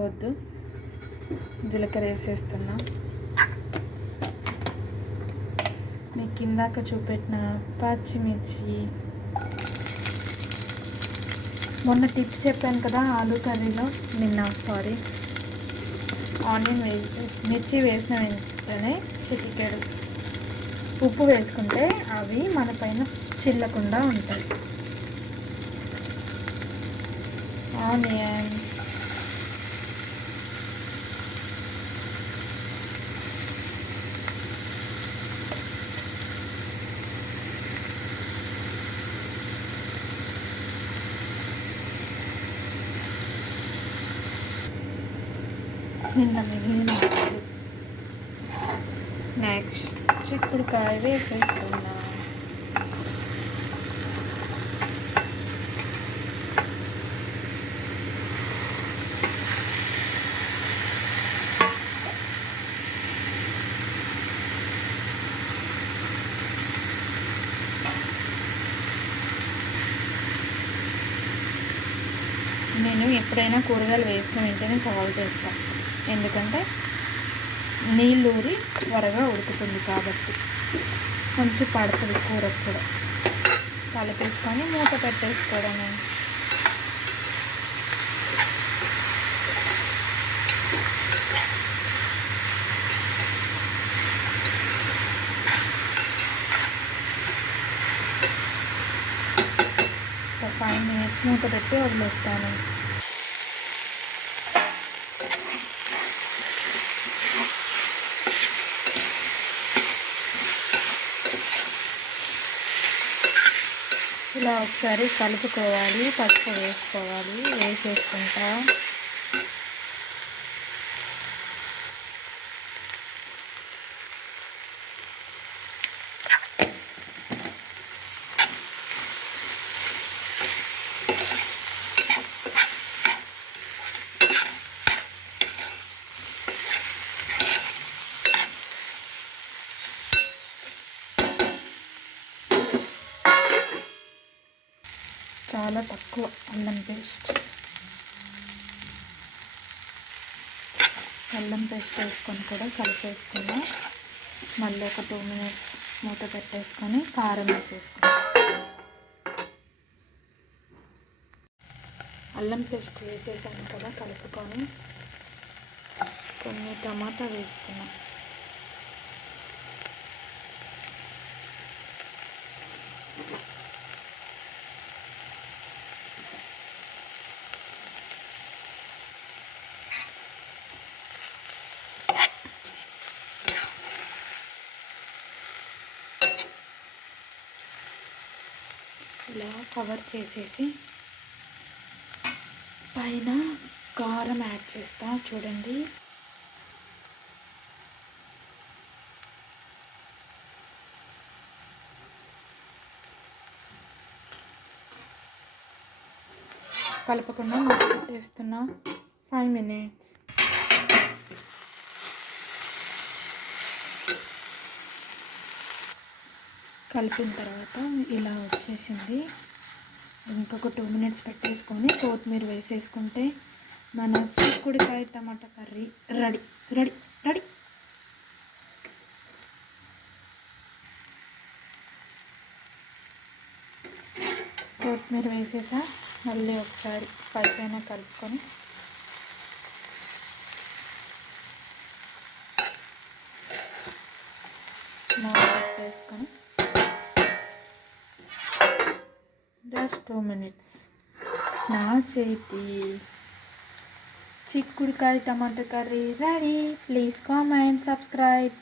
మర్చిపోవద్దు జీలకర్ర వేసేస్తున్నా. మీకు కిందాక చూపెట్టిన పచ్చిమిర్చి. మొన్న టిప్ చెప్పాను కదా ఆలు కర్రీలో. నిన్న సారీ ఆనియన్ వేసి మిర్చి వేసిన వెంటనే చిటికెడు. ఉప్పు వేసుకుంటే అవి మన పైన చిల్లకుండా ఉంటాయి. ఆనియన్ నిన్న మిగిలిన నెక్స్ట్ చిక్కుడుకాయ వేసేస్తున్నా. నేను ఎప్పుడైనా కూరగాయలు వేసిన వెంటనే సాల్ట్ వేస్తాను ఎందుకంటే నీళ్ళు ఊరి త్వరగా ఉడుకుతుంది కాబట్టి. కొంచెం పడుతుంది కూర కూడా. కలిపేసుకొని మూత పెట్టేసుకోవడమే. ఫైవ్ మినిట్స్ మూత పెట్టి వదిలేస్తాను. ఇలా ఒకసారి కలుపుకోవాలి పసుపు వేసుకోవాలి వేసేసుకుంటా. చాలా తక్కువ అల్లం పేస్ట్. అల్లం పేస్ట్ వేసుకొని కూడా కలిపేసుకున్నాం. మళ్ళీ ఒక టూ మినిట్స్ మూత పెట్టేసుకొని కారం వేసేసుకున్నాం. అల్లం పేస్ట్ వేసేసాను కదా కలుపుకొని. కొన్ని టమాటా వేసుకున్నాం. ఇలా కవర్ చేసేసి పైన కారం యాడ్ చేస్తా చూడండి. కలపకుండా మూత పెట్టేస్తున్నా. ఫైవ్ మినిట్స్ కలిపిన తర్వాత ఇలా వచ్చేసింది. ఇంకొక టూ మినిట్స్ పెట్టేసుకొని కొత్తిమీర వేసేసుకుంటే మన చిక్కుడికాయ tomato curry ready ready ready. కొత్తిమీర వేసేసా మళ్ళీ ఒకసారి పై పైన కలుపుకొని. మూత పెట్టేసుకొని జస్ట్ టూ మినిట్స్ నా చేతి చిక్కుడుకాయ tomato curry ready. Please comment subscribe